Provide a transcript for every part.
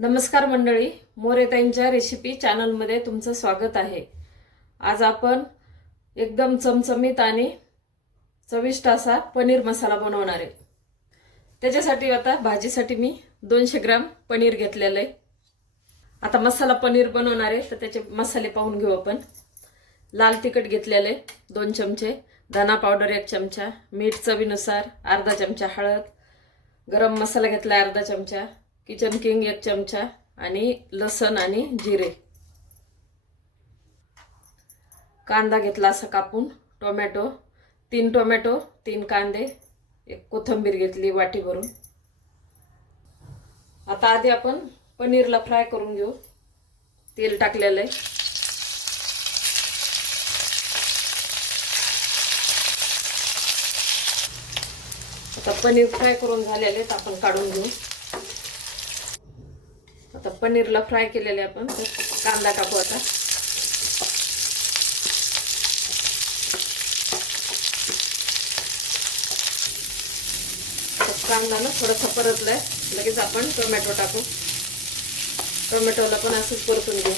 नमस्कार मंडळी, मोरेताईंच्या रेसिपी चॅनलमध्ये तुमचं स्वागत आहे। आज आपण एकदम चमचमीत आणि चविष्ट असा पनीर मसाला बनवणार आहे। त्याच्यासाठी आता भाजीसाठी मी 200 ग्रॅम पनीर घेतलेलं आहे। आता मसाला पनीर बनवणार आहे तर त्याचे मसाले पाहून घेऊ आपण। लाल तिखट घेतलेले 2 चमचे, धना पावडर 1 चमचा, मीठ चवीनुसार, अर्धा चमचा हळद, गरम मसाला घेतला अर्धा चमचा, किचन किंग 1 चमचा आणि लसण आणि जिरे। कांदा घेतला असा कापून, टोमॅटो 3 टोमॅटो, 3 कांदे, 1 कोथिंबीर घेतली वाटी भरून। आता आधी आपण पनीरला फ्राय करून घेऊ। तेल टाकलेलं आहे। आता पनीर फ्राय करून झालेले तर आपण काढून घेऊ। आता पनीरला फ्राय केलेले आपण कांदा टाकू। आता कांदा ना थोडासा परतलाय, लगेच आपण टोमॅटो टाकू। टोमॅटोला पण असंच परतून घेऊ।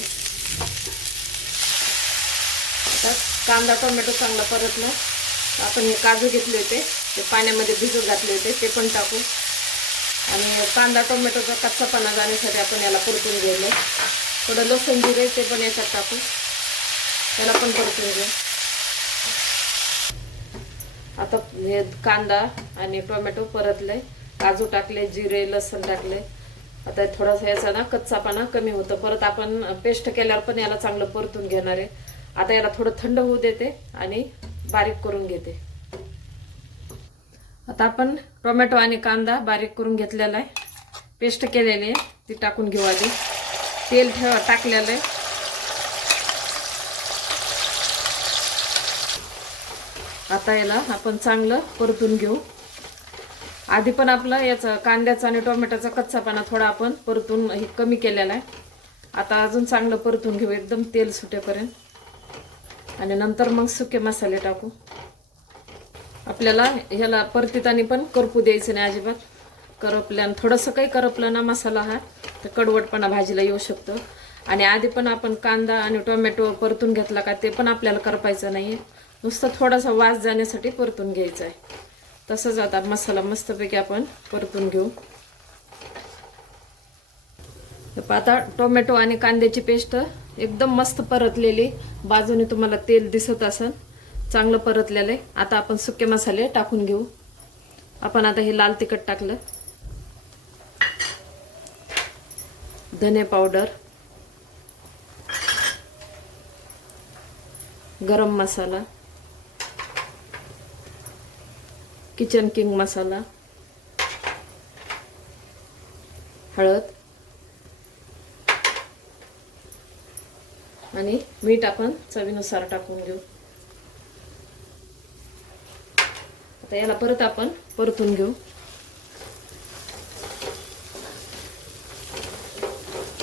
आता कांदा टोमॅटो चांगला परतला, आपण हे काजू घेतले होते ते पाण्यामध्ये भिजवून घातले होते ते पण टाकू। आणि कांदा टोमॅटोचा कच्चापणा जाण्यासाठी आपण याला परतून घेऊया। थोडं लसूण जिरे ते पण याच्यात टाकू, त्याला पण परतून घेऊ। आता हे कांदा आणि टोमॅटो परतले, काजू टाकले, जिरे लसूण टाकले। आता थोडासा याचा ना कच्चापणा कमी होतं। परत आपण पेस्ट केल्यावर पण याला चांगलं परतून घेणार आहे। आता याला थोडं थंड होऊ देते आणि बारीक करून घेते। आता आपण टोमॅटो आणि कांदा बारीक करून घेतलेला आहे, पेस्ट केलेली आहे ती टाकून घेऊ। आधी तेल टाकलेलं आहे। आता याला आपण चांगलं परतून घेऊ। आधी पण आपला याचा कांद्याचा आणि टोमॅटोचा कच्चापणा थोडा आपण परतून हे कमी केलेला आहे। आता अजून चांगलं परतून घेऊ एकदम तेल सुटेपर्यंत, आणि नंतर मग सुके मसाले टाकू। आपल्याला ह्याला परतीतानी पण करपू द्यायचं नाही अजिबात। करपल्यानं थोडंसं काही करपलं ना मसाला हा तर कडवटपणा भाजीला येऊ शकतो। आणि आधी पण आपण कांदा आणि टोमॅटो परतून घेतला का ते पण आपल्याला करपायचं नाही, नुसतं थोडासा वास जाण्यासाठी परतून घ्यायचा आहे। तसंच आता मसाला मस्तपैकी आपण परतून घेऊ। आता टोमॅटो आणि कांद्याची पेस्ट एकदम मस्त परतलेली, बाजूने तुम्हाला तेल दिसत असेल, चांगलं परतलेलं आहे। आता आपण सुके मसाले टाकून घेऊ। आपण आता हे लाल तिखट टाकलं, धने पावडर, गरम मसाला, किचन किंग मसाला, हळद आणि मीठ आपण चवीनुसार टाकून घेऊ। आता याला परत आपण परतून घेऊ।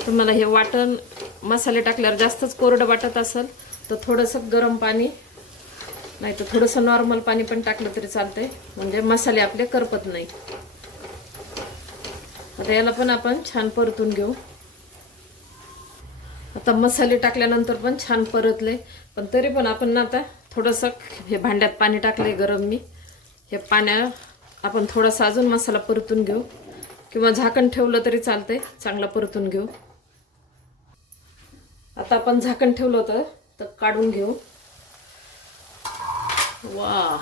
तुम्हाला हे वाटण मसाले टाकल्यावर जास्तच कोरडं वाटत असेल तर थोडंसं गरम पाणी नाही तर थोडंसं नॉर्मल पाणी पण टाकलं तरी चालतंय, म्हणजे मसाले आपले करपत नाही। आता याला पण आपण छान परतून घेऊ। आता मसाले टाकल्यानंतर पण छान परतले, पण तरी पण आपण आता थोडंसं हे भांड्यात पाणी टाकले गरम मी, हे पाण्यात आपण थोडासा अजून मसाला परतून घेऊ, किंवा झाकण ठेवलं तरी चालतंय, चांगला परतून घेऊ। आता आपण झाकण ठेवलं होतं तर काढून घेऊ। वाह,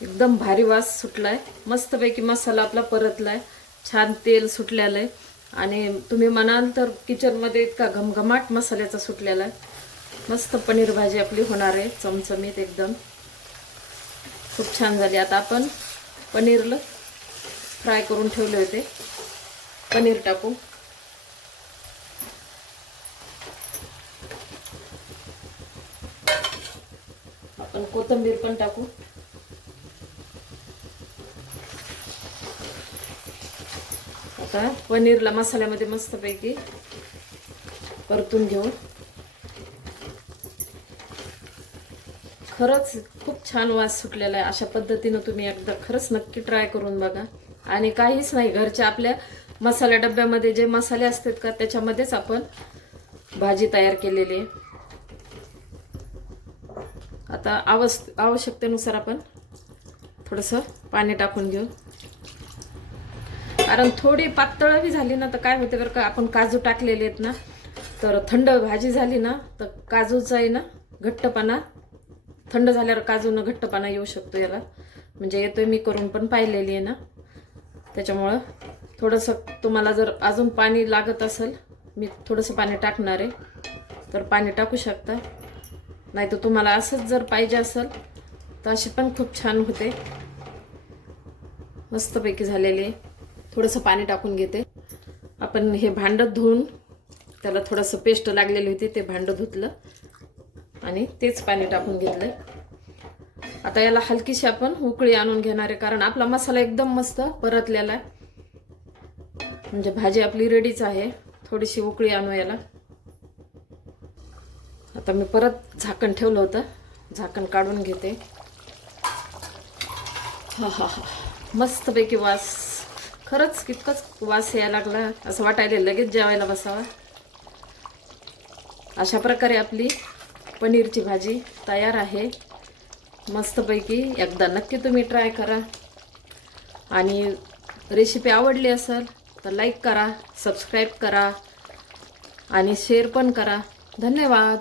एकदम भारी वास सुटलाय, मस्तपैकी मसाला आपला परतलाय, छान तेल सुटलेलं आहे। आणि तुम्ही म्हणाल तर किचनमध्ये इतका घमघमाट मसाल्याचा सुटलेला आहे। मस्त पनीर भाजी आपली होणार आहे, चमचमीत एकदम, खूप छान झाली। आता आपण पनीरला फ्राय करून ठेवले होते, पनीर टाकू। आपण कोथिंबीर पण टाकू। आता पनीरला मसाल्यामध्ये मस्तपैकी परतून घेऊ। खरंच खूप छान वास सुटलेला आहे। अशा पद्धतीने तुम्ही एकदा खरंच नक्की ट्राय करून बघा। आणि काहीच नाही, घरच्या आपल्या मसाला डब्यामध्ये जे मसाले असतात का त्याच्यामध्येच आपण भाजी तयार केलेली आहे. आता आवश्यकतेनुसार आपण थोडंसं पाणी टाकून घेऊ. कारण थोडी पातळही झाली ना तर काय होते बरं का, आपण काजू टाकलेले आहेत ना, तर थंड भाजी झाली ना तर काजूचा आहे ना घट्टपणा, थंड झाल्यावर काजूनं घट्टपणा येऊ शकतो याला. म्हणजे येतोय, मी करून पण पाहिलेली आहे ना. त्याच्यामुळं थोडंसं तुम्हाला जर अजून पाणी लागत असेल, मी थोडंसं पाणी टाकणार आहे, तर पाणी टाकू शकता. नाही तर तुम्हाला असंच जर पाहिजे असेल तर अशी पण खूप छान होते. मस्तपैकी झालेली आहे. थोडंसं पाणी टाकून घेते. आपण हे भांडं धुवून त्याला थोडंसं पेस्ट लागलेली होती, ते भांडं धुतलं आणि तेच पाणी टाकून घेतलंय. आता याला हलकीशी आपण उकळी आणून घेणार आहे, कारण आपला मसाला एकदम मस्त परतलेला आहे. म्हणजे भाजी आपली रेडीच आहे. थोडीशी उकळी आणू याला. आता मी परत झाकण ठेवलं होतं, झाकण काढून घेते. हा हा हा, मस्तपैकी वास, खरंच कितकंच वास यायला लागला, असं वाटायला लगेच जेवायला बसावा. अशा प्रकारे आपली पनीरची भाजी तयार आहे. मस्तपैकी एकदा नक्की तुम्ही ट्राय करा. आणि रेसिपी आवडली असेल तर लाईक करा, सबस्क्राईब करा आणि शेअर पण करा. धन्यवाद.